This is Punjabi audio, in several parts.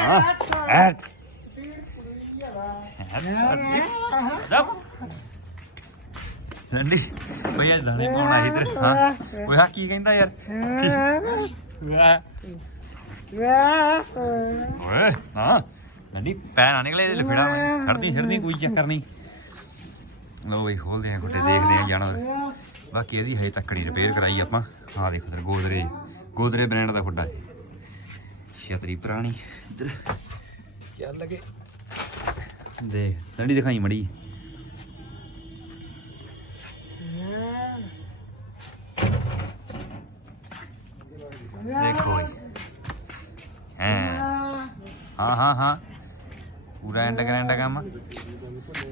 ਹਾਂ ਐ ਜਾ ਨੰਦੀ ਦਾਣੇ ਪਾਉਣਾ ਸੀ ਤੇ ਹਾਂ ਓਏ ਆ ਕੀ ਕਹਿੰਦਾ ਯਾਰ ਓਏ ਹਾਂ ਨੰਦੀ ਪੈ ਨਾ ਨਿਕਲੇ ਇਹਦੇ ਲਫੇੜਾ ਛੜਦੀ ਛੜਦੀ ਕੋਈ ਚੱਕਰ ਨਹੀਂ ਲੋ ਬਈ ਖੋਲਦੇ ਆ ਗੁੱਡੇ ਦੇਖਦੇ ਆ ਜਾਣਾ ਬਾਕੀ ਇਹਦੀ ਹਜੇ ਤੱਕ ਨਹੀਂ ਰਿਪੇਅਰ ਕਰਾਈ ਆਪਾਂ ਆਹ ਦੇਖੋ ਤੇ ਗੋਦਰੇ ਗੋਦਰੇ ਬ੍ਰਾਂਡ ਦਾ ਖੁੱਡਾ ਹੈ ਛਤਰੀ ਪੁਰਾਣੀ। ਇੱਧਰ। ਚੱਲ ਲਗੇ? ਦੇਖ ਡੰਡੀ ਦਿਖਾਈ ਮੜੀ। ਦੇਖੋ ਹਾਂ। ਹਾਂ ਹਾਂ ਪੂਰਾ ਐਂਡ ਗ੍ਰੈਂਡ ਕੰਮ।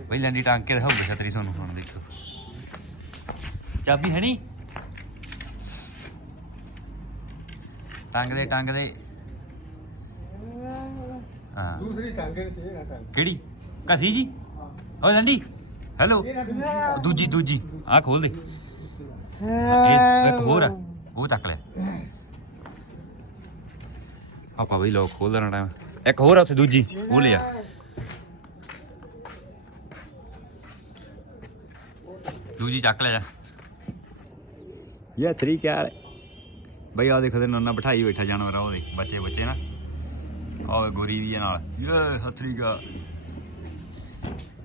ਬਈ ਲੰਡੀ ਟਾਂਗ ਕੇ ਦਿਖਾਉਗੇ ਛਤਰੀ ਤੁਹਾਨੂੰ ਹੁਣ ਦੇਖੋ। ਚਾਬੀ ਹੈ ਨਹੀਂ ਟੰਗ ਦੇ ਟੰਗ ਦੇ। ਹਾਂ। ਦੂਸਰੀ ਟਾਂਗੇ ਤੇ ਇਹ ਟਾਂਗੇ। ਕਿਹੜੀ? ਕਸੀ ਜੀ? ਓ ਲੰਡੀ ਹੈਲੋ ਦੂਜੀ। ਦੂਜੀ ਆ ਖੋਲ ਦੇ। ਇਹ ਇੱਕ ਹੋਰ ਆ। ਉਹ ਚੱਕ ਲੈ। ਆਪਾਂ ਬਈ ਲੋਕ ਖੋਲ ਦੇਣਾ ਟਾਈਮ ਇੱਕ ਹੋਰ ਆ ਉੱਥੇ ਦੂਜੀ। ਉਹ ਲਿਆ। ਦੂਜੀ ਚੱਕ ਲੈ ਜਾ। ਯਾ 3 ਕਿਆ ਬਈ ਆ ਦੇਖੋ ਤੇ ਨੰਨਾ ਬਿਠਾਈ ਬੈਠਾ ਜਾਨਵਰ ਆ ਉਹਦੇ। ਬੱਚੇ ਬੱਚੇ ਨਾ। ਓਏ ਗੋਰੀ ਵੀ ਆ ਨਾਲ। ਯੇ ਸਤਰੀ ਗਾ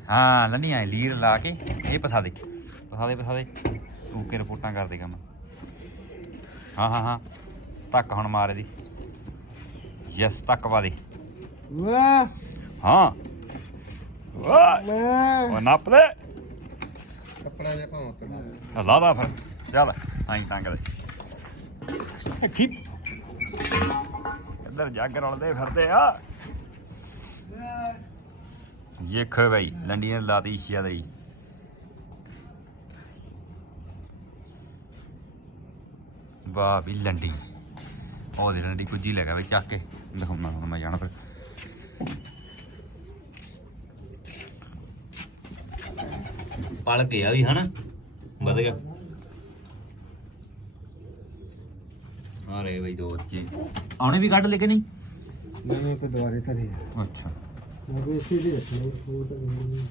ਹਾਂ ਲੰਨੀ ਆਏ ਲੀਰ ਲਾ ਕੇ ਇਹ ਪਸਾ ਦੇ। ਪਸਾ ਦੇ ਪਸਾ ਦੇ। ਤੂੰ ਕੇ ਰਿਪੋਰਟਾਂ ਕਰ ਦੇ ਕੰਮ। ਹਾਂ ਹਾਂ ਹਾਂ। ਧੱਕ ਹੁਣ ਮਾਰ ਇਹਦੀ। ਯਸ ਧੱਕ ਵਾ ਦੇ। ਵਾਹ ਹਾਂ। ਵਾਹ ਉਹ ਨੱਪ ਦੇ। ਕੱਪੜਾ ਜਿਹਾ ਭਾਵੇਂ ਲਾ ਫਿਰ। ਚੱਲ ਆਈ ਟੰਗ ਦੇ। ਕੀ ਇੱਧਰ ਜੱਗ ਰਲਦੇ ਫਿਰਦੇ ਆ। ਦੇਖੋ ਭਾਈ ਲੰਡੀਆਂ ਲਾਤੀ ਸ਼ੀਆ ਦੀ ਵਾਹ ਵੀ ਲੰਡੀ। ਉਹਦੀ ਲੰਡੀ ਕੁੱਜੀ ਲੈ ਗਿਆ ਵੀ ਚੱਕ ਕੇ। ਦਿਖਾਉਣਾ ਹੁਣ ਮੈਂ ਜਾਣਾ ਫਿਰ। ਪਲ ਗਿਆ ਵੀ, ਹਨਾ? ਵਧ ਗਿਆ। ਆ ਰਹੇ ਬਈ ਦੋ ਬੱਚੇ ਆਉਣੇ ਵੀ ਕੱਢ ਲੈ ਕੇ ਨਹੀਂ? ਮੈਨੂੰ ਕੋ ਦੁਆਰੇ ਕਰੇ ਅੱਛਾ। ਮੈਂ ਕੋਈ ਇਸੇ ਦੇ ਰੱਖਣੇ ਉਹ ਤਾਂ ਨਹੀਂ।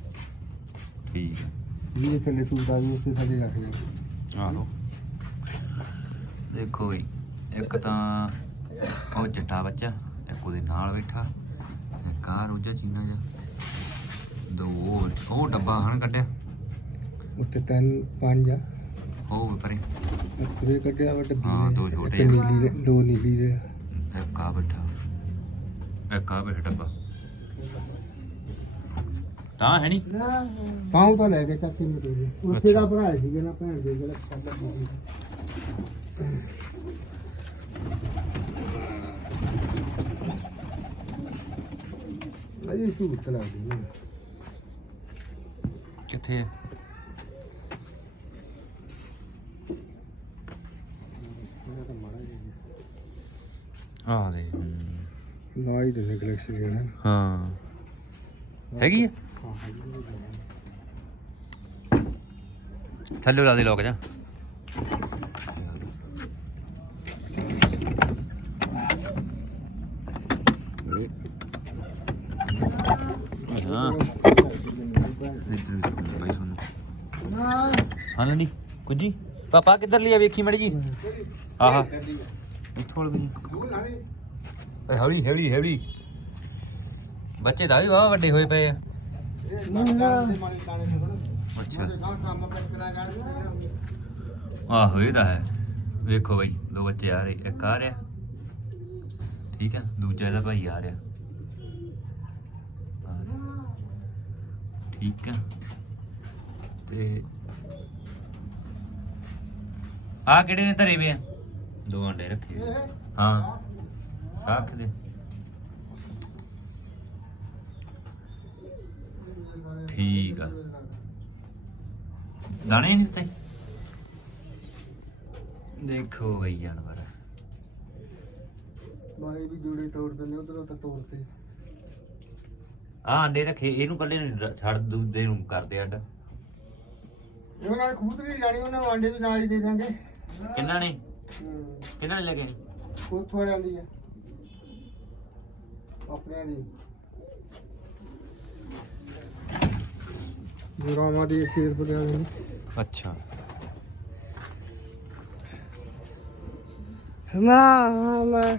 ਠੀਕ ਇਹ ਥੱਲੇ ਸੂਟ ਆ ਵੀ ਉਸੇ ਥੱਲੇ ਰੱਖ ਦੇ ਆਹੋ ਦੇਖੋ ਬਈ ਇੱਕ ਤਾਂ ਉਹ ਚਿੱਟਾ ਬੱਚਾ ਇੱਕ ਉਹਦੇ ਨਾਲ ਬੈਠਾ ਇੱਕ ਆ ਰੋਜਾ ਚੀਨਾ ਜਾ ਦੋ ਉਹ ਉਹ ਡੱਬਾ ਹਨ ਕੱਢਿਆ। ਉੱਤੇ ਤਿੰਨ ਪੰਜ ਆ। ਉਹ ਵੀ ਪਰੇ ਪੂਰੇ ਕੱਢਿਆ ਵਾ ਡੱਬੀ ਹਾਂ, ਦੇ। ਦੋ ਛੋਟੇ ਇੱਕ ਆ। ਨੀਲੀ ਦੇ ਦੋ ਨੀਲੀ ਦੇ ਆ। ਇੱਕ ਆ ਬੈਠਾ ਇੱਕ ਆ ਬੈਠਾ ਡੱਬਾ ਤਾਂ ਹੈ ਨਹੀਂ ਪਾਉ ਤਾਂ ਲੈ ਕੇ ਚਾਚੇ ਨੂੰ ਦੇ ਦੇ ਉੱਥੇ ਅੱਛਾ। ਦਾ ਭਰਾ ਸੀਗਾ ਨਾ ਭੈਣ ਦੇ ਜਿਹੜਾ ਸਾਡਾ ਬੀਬੀ ਅਜੇ ਸੂਟ ਲੱਗਦੀ ਹੈ ਕਿੱਥੇ ਹੈ ਇਹਨਾਂ ਦਾ ਮਾੜਾ ਜਿਹਾ ਆ ਦੇ। ਹਮ। ਨਾ ਹੀ ਦੇ ਗਲੈਕਸੀ ਦੇ ਨਾ ਹਾਂ। ਹੈਗੀ ਹੈ ਹਾਂ ਹੈਗੀ ਥੱਲੇ ਲਾ ਦੇ ਲੋਕ ਜਾ। ਹਾਂ। ਇੱਧਰ ਬਾਈ ਤੁਹਾਨੂੰ ਹਾਂ ਨਹੀਂ ਕੁਜੀ। ਪਾਪਾ ਕਿੱਧਰ ਲਿਆ ਵੇਖੀ ਮੜੀ ਜੀ? ਆਹਾ। ਇੱਥੋਂ ਵੀ ਓਏ ਹੌਲੀ ਹੌਲੀ ਹੌਲੀ। ਬੱਚੇ ਤਾਂ ਵੀ ਵਾਹ ਵੱਡੇ ਹੋਏ ਪਏ ਆ। ਅੱਛਾ। ਆਹੋ, ਇਹ ਤਾਂ ਹੈ। ਵੇਖੋ ਬਈ, ਦੋ ਬੱਚੇ ਆ ਰਹੇ, ਇੱਕ ਆ ਰਿਹਾ। ਠੀਕ ਹੈ ਦੂਜਾ ਇਹਦਾ ਭਾਈ ਆ ਰਿਹਾ। ਆ ਰਿਹਾ। ਠੀਕ ਹੈ ਤੇ ਆ ਕਿਹੜੇ ਨੇ ਧਰੇ ਵੇ ਆ? ਦੋ ਅੰਡੇ ਰੱਖੇ। ਹਾਂ। ਸਾਖ ਦੇ। ਠੀਕ ਆ। ਦਾਣੇ ਨਹੀਂ ਦਿੱਤੇ? ਦੇਖੋ ਬਈ ਜਾਨਵਰ। ਬਾਈ ਵੀ ਜੋੜੇ ਤੋੜ ਦਿੰਦੇ ਉਧਰੋਂ ਤਾਂ ਤੋੜਤੇ। ਆ ਅੰਡੇ ਰੱਖੇ ਇਹਨੂੰ ਕੱਲੇ ਨੂੰ ਰ- ਛੱਡ ਦੂਦੇ ਨੂੰ ਕਰਦੇ ਅੱਡ। ਇਹਨਾਂ ਨਾਲ ਕਬੂਤਰੀ ਜਾਣੀ ਉਹਨਾਂ ਨੂੰ ਆਂਡੇ ਦੇ ਨਾਲ ਹੀ ਦੇ ਦਾਂਗੇ। ਕਿੰਨਾ ਨੇ? ਹੂੰ ਕਿੰਨਾ ਨੇ ਲੱਗੇ ਉਹ ਥੋੜੇ ਆਂਦੀ ਆ ਆਪਣੇ ਦੀ ਜਰਾਮਾ ਦੀ 6 ਰੁਪਏ ਦੇ ਅੱਛਾ ਨਾ ਨਾ ਨਾ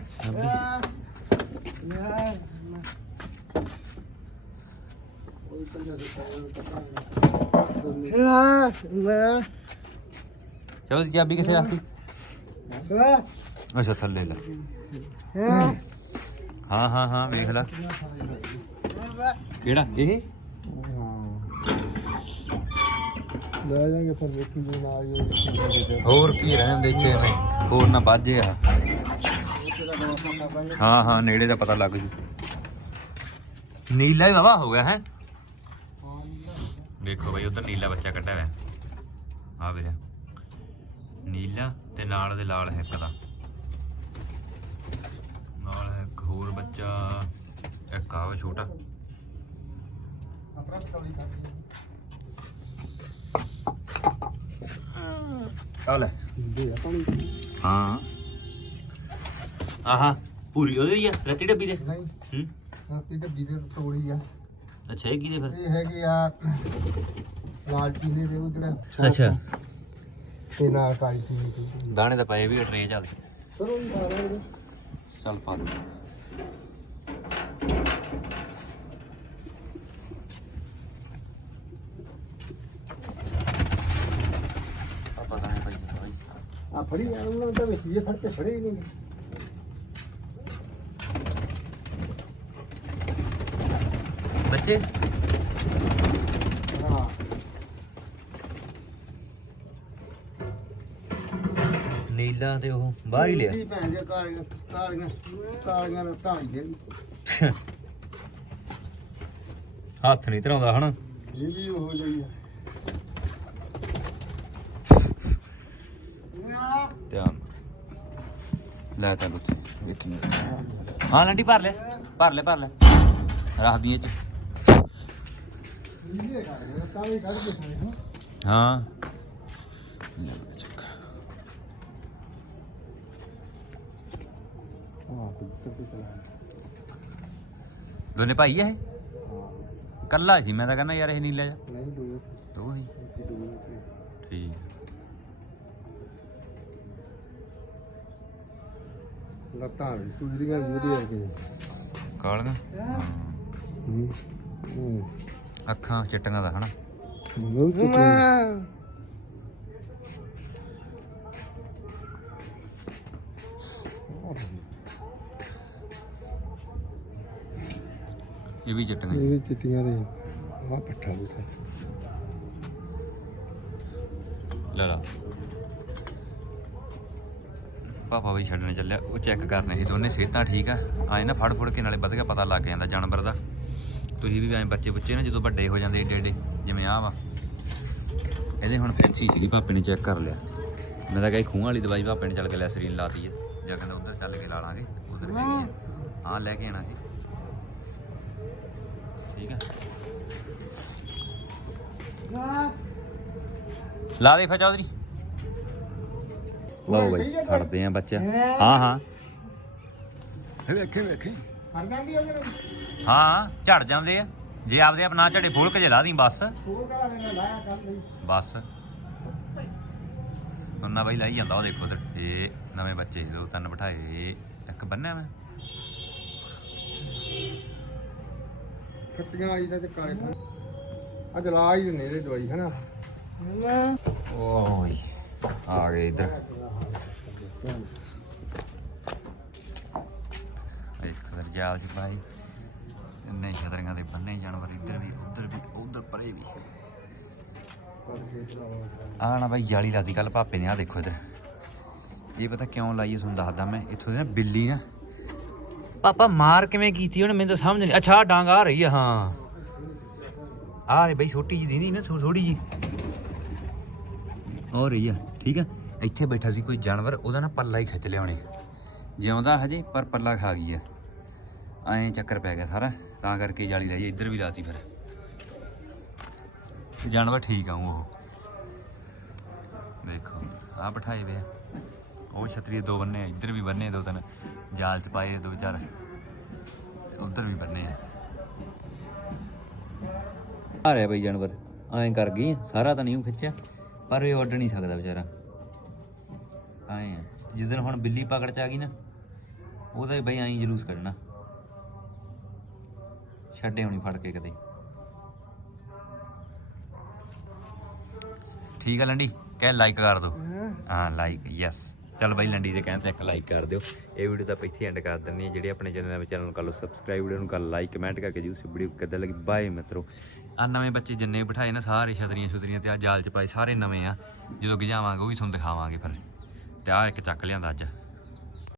ਨਾ ਚਲੋ ਚਾਬੀ ਕਿੱਥੇ ਰੱਖਤੀ ਨਾ ਅੱਛਾ ਥੱਲੇ ਲੈ ਹਾਂ ਹਾਂ ਹਾਂ ਵੇਖ ਲੈ ਕਿਹੜਾ ਇਹ ਲੈ ਜਾਗੇ ਫਿਰ ਵੇਖੀ ਜੀ ਨਾਲ ਹੀ ਹੋਰ ਕੀ ਰਹਿਣ ਦੇ ਇੱਥੇ ਐਵੇਂ ਹੋਰ ਨਾ ਬਾਜੇ ਆ ਹਾਂ ਹਾਂ ਨੇੜੇ ਦਾ ਪਤਾ ਲੱਗ ਜੂ ਨੀਲਾ ਹੀ ਵਾਵਾ ਹੋ ਗਿਆ ਹੈ ਦੇਖੋ ਬਈ ਉਧਰ ਨੀਲਾ ਬੱਚਾ ਕੱਢਿਆ ਹੋਇਆ ਆ ਵੀਰੇ ਨੀਲਾ ਤੇ ਨਾਲ ਦੇ ਲਾਲ ਹੈ ਇੱਕ ਦਾ। ਨਾਲ ਹੈ ਇੱਕ ਹੋਰ ਬੱਚਾ ਇੱਕ ਆ ਵਾ ਛੋਟਾ। ਆ ਲੈ। ਹਾਂ। ਆਹਾ ਪੂਰੀ ਉਹਦੇ ਹੀ ਆ? ਰੱਤੀ ਡੱਬੀ ਦੇ? ਨਹੀਂ। ਹੂੰ? ਰਾਤੀ ਡੱਬੀ ਦੇ ਤੋੜੀ ਆ। ਅੱਛਾ ਇਹ ਕੀ ਦੇ ਫਿਰ? ਇਹ ਹੈਗੀ ਆ ਲਾਲ ਚੀਨੀ ਦੇ ਉਹ ਜਿਹੜਾ ਅੱਛਾ। ਤੇ ਨਾਲ ਕਾਲੀ ਚੀਨੀ ਦੀ ਦਾਣੇ ਤਾਂ ਪਏ ਵੀ ਟਰੇ ਜੀ ਖਾ ਰਹੇ ਚੱਲ ਪਾ ਦੇ। ਆ ਫੜੀ ਆ ਉਹਨਾਂ ਤਾਂ ਵਿੱਚ ਇਹ ਫੜ ਕੇ ਫੜੇ ਹੀ ਨਹੀਂ। ਬੱਚੇ? ਹਾਂ। ਨੀਲਾ ਤੇ ਉਹ ਬਾਹਰ ਹੀ ਲਿਆ। ਇਹ ਭੈਣ ਦੇ ਕਾਲੀਆਂ ਕਾਲੀਆਂ ਕਾਲੀਆਂ ਦਾ ਢਾਈ ਦੇ ਹੱਥ ਨਹੀਂ ਧਰਾਉਂਦਾ ਹਨਾ। ਇਹ ਵੀ ਹੋ ਜਾਈ ਆ। ਧਿਆਨ ਲੈ ਤਾ ਲੁੱਟ ਵਿੱਚ ਨਹੀਂ ਹਾਂ ਲੰਡੀ ਭਰ ਲੈ ਭਰ ਲੈ ਭਰ ਲੈ। ਰੱਖ ਦਈਏ ਚ। ਇਹ ਹਾਂ। ਹਾਂ ਤੇ ਦੋਨੇ ਭਾਈ ਆ ਇਹ? ਹਾਂ। ਕੱਲਾ ਸੀ ਮੈਂ ਤਾਂ ਕਹਿੰਦਾ ਯਾਰ ਇਹ ਨੀਲਾ ਜਿਹਾ ਨਹੀਂ ਦੋ ਦੋ ਸੀ? ਦੋ ਠੀਕ। ਲੱਤਾਂ ਵੀ ਕੁੜੀਆਂ ਜੁੜੀਆਂ ਕਿ ਕਾਲੀਆਂ? ਹੂੰ। ਹੂੰ। ਅੱਖਾਂ ਚਿੱਟੀਆਂ ਦਾ ਹਨਾ? ਬਹੁਤ ਕੁੜੀਆਂ ਇਹ ਵੀ ਚਿੱਟੀਆਂ ਇਹ ਵੀ ਚਿੱਟੀਆਂ ਦੇ ਆ ਪੱਠਾ ਬੇਟਾ ਲੈ ਲਾ। ਪਾਪਾ ਵੀ ਛੱਡਣੇ ਚੱਲਿਆ। ਉਹ ਚੈੱਕ ਕਰਨੇ ਸੀ ਦੋਨੇ ਸਿਹਤਾਂ ਠੀਕ ਆ। ਆਏ ਨਾ ਫੜ ਫੜ ਕੇ ਨਾਲੇ ਵਧੀਆ ਪਤਾ ਲੱਗ ਜਾਂਦਾ ਜਾਨਵਰ ਦਾ। ਤੁਸੀਂ ਵੀ ਐਂ ਬੱਚੇ ਬੱਚੇ ਨਾ ਜਦੋਂ ਵੱਡੇ ਹੋ ਜਾਂਦੇ ਏਡੇ ਏਡੇ ਜਿਵੇਂ ਆ ਵਾ। ਇਹਦੇ ਹੁਣ ਫੈਂਸੀ ਸੀਗੀ ਪਾਪੇ ਨੇ ਚੈੱਕ ਕਰ ਲਿਆ। ਮੈਂ ਤਾਂ ਕਹੀ ਖੂਹਾਂ ਵਾਲੀ ਦਵਾਈ ਪਾਪੇ ਨੇ ਚੱਲ ਕੇ ਲੈਸਰੀਨ ਲਾਤੀ ਆ। ਜਾਂ ਕਹਿੰਦਾ ਉਧਰ ਚੱਲ ਕੇ ਲਾ ਲਾਂਗੇ ਉਧਰ ਹਾਂ। ਲੈ ਕੇ ਆਣਾ ਸੀ। ਠੀਕ ਲਾ ਦੇ ਫਾ ਚੌਧਰੀ। ਲਓ ਬਈ ਫੜਦੇ ਆ ਬੱਚਾ। ਹਾਂ ਹਾਂ। ਵੇਖੇ ਵੇਖੇ। ਹਰ ਜਾਂਦੀ ਉਹਨੇ ਹਾਂ ਝੜ ਜਾਂਦੇ ਆ। ਜੇ ਆਪਦੇ ਆਪ ਨਾ ਝੜੇ ਫੋਲ ਕੇ ਜੇ ਲਾ ਦੀ ਬਸ। ਉਹ ਲਾਇਆ ਬਸ। ਉਹਨਾਂ ਬਈ ਲਾਈ ਜਾਂਦਾ ਉਹ ਦੇਖੋ ਤੇ ਇਹ ਨਵੇਂ ਬੱਚੇ ਸੀ, ਦੋ ਤਿੰਨ ਬਿਠਾਏ। ਇੱਕ ਬੰਨਿਆ ਮੈਂ। ਖੱਟੀਆਂ ਆਈ ਦਾ ਤੇ ਕਾਲੇ ਥਾਂ। ਅੱਜ ਲਾ ਹੀ ਦਿੰਦੇ ਨੇ ਦਵਾਈ, ਹਨਾ? ਓਏ, ਆ ਗਏ ਇੱਧਰ। ਇੱਕ ਦਰਜਾਲ ਚ ਪਾਈ। ਇੰਨੇ ਛਤਰੀਆਂ ਦੇ ਬੰਨੇ ਜਾਨਵਰ ਇੱਧਰ ਵੀ, ਉੱਧਰ ਵੀ, ਉੱਧਰ ਪਰੇ ਵੀ। ਆਹ ਨਾ ਬਾਈ, ਜਾਲੀ ਲਾਤੀ ਕੱਲ ਪਾਪੇ ਨੇ ਆ ਦੇਖੋ ਇੱਧਰ। ਇਹ ਪਤਾ ਕਿਉਂ ਲਾਈ ਹੈ ਤੁਹਾਨੂੰ ਦੱਸਦਾ ਮੈਂ। ਇੱਥੋਂ ਦੀ ਨਾ ਬਿੱਲੀ ਨਾ ਪਾਪਾ ਮਾਰ ਕਿਵੇਂ ਕੀਤੀ ਉਹਨੇ, ਮੈਨੂੰ ਤਾਂ ਸਮਝ ਨਹੀਂ ਅੱਛਾ ਡਾਂਗ ਆ ਰਹੀ ਆ, ਹਾਂ। ਆ ਰਹੀ ਬਈ, ਛੋਟੀ ਜੀ ਦੀਦੀ ਨਾ ਥੋੜੀ ਜੀ ਹੋ ਰਹੀ ਆ, ਠੀਕ ਆ? ਇੱਥੇ ਬੈਠਾ ਸੀ ਕੋਈ ਜਾਨਵਰ, ਉਹਦਾ ਨਾ ਪੱਲਾ ਹੀ ਖਿੱਚ ਲਿਆ ਉਹਨੇ। ਜਿਉਂਦਾ ਹਜੇ, ਪਰ ਪੱਲਾ ਖਾ ਗਈ ਆ। ਐਂ ਚੱਕਰ ਪੈ ਗਿਆ ਸਾਰਾ, ਤਾਂ ਕਰਕੇ ਜਾਲੀ ਲਾਈ ਇੱਧਰ ਵੀ ਲਾਤੀ ਫਿਰ। ਜਾਨਵਰ ਠੀਕ ਆ, ਉਹ। ਦੇਖੋ ਆ ਬਿਠਾਏ ਵੇ ਆ। ਉਹ ਛਤਰੀ ਦੋ ਬੰਨੇ ਇੱਧਰ ਵੀ ਬੰਨੇ ਦੋ ਤਿੰਨ ਜਾਲ ਚ ਪਾਏ ਦੋ ਚਾਰ ਉਧਰ ਵੀ ਬੰਨੇ ਆ। ਆ ਰਿਹਾ ਬਈ ਜਾਨਵਰ ਐਂ ਕਰ ਗਈ ਸਾਰਾ ਤਾਂ ਨਹੀਂ ਉਹ ਖਿੱਚਿਆ ਪਰ ਇਹ ਉੱਡ ਨਹੀਂ ਸਕਦਾ ਵਿਚਾਰਾ। ਐਂ ਜਿਸ ਦਿਨ ਹੁਣ ਬਿੱਲੀ ਪਕੜ ਚ ਆ ਗਈ ਨਾ ਉਹਦਾ ਹੀ ਬਈ ਐਂ ਜਲੂਸ ਕੱਢਣਾ। ਛੱਡੇ ਹੋਣੀ ਫੜ ਕੇ ਕਦੇ ਠੀਕ ਆ ਲੰਡੀ ਕਹਿ ਲਾਈਕ ਕਰ ਦਿਓ ਹਾਂ। ਲਾਈਕ ਯੈਸ ਚੱਲ ਬਾਈ ਲੰਡੀ ਦੇ ਕਹਿਣ ਤੇ ਇੱਕ ਲਾਈਕ ਕਰ ਦਿਓ। ਇਹ ਵੀਡੀਓ ਤਾਂ ਆਪਾਂ ਇੱਥੇ ਐਂਡ ਕਰ ਦਿੰਦੇ ਹਾਂ। ਜਿਹੜੇ ਆਪਣੇ ਚੈਨਲ ਵਿੱਚ ਚੈਨਲ ਨੂੰ ਕਰ ਲਓ ਸਬਸਕ੍ਰਾਈਬ ਵੀਡੀਓ ਨੂੰ ਕਰ ਲਾਈਕ ਕਮੈਂਟ ਕਰਕੇ ਜੀ ਉਸ ਵੀਡੀਓ ਕਿੱਦਾਂ ਲੱਗੀ। ਬਾਏ ਮਿੱਤਰੋ। ਆ ਨਵੇਂ ਬੱਚੇ ਜਿੰਨੇ ਵੀ ਬਿਠਾਏ ਨਾ, ਸਾਰੇ ਛਤਰੀਆਂ ਛਤਰੀਆਂ ਤੇ ਆ ਜਾਲ ਚ ਪਾਏ, ਸਾਰੇ ਨਵੇਂ ਆ। ਜਦੋਂ ਗਿਜਾਵਾਂਗੇ ਉਹ ਵੀ ਤੁਹਾਨੂੰ ਦਿਖਾਵਾਂਗੇ ਫਿਰ। ਤੇ ਆ ਇੱਕ ਚੱਕ ਲਿਆਂਦਾ ਅੱਜ।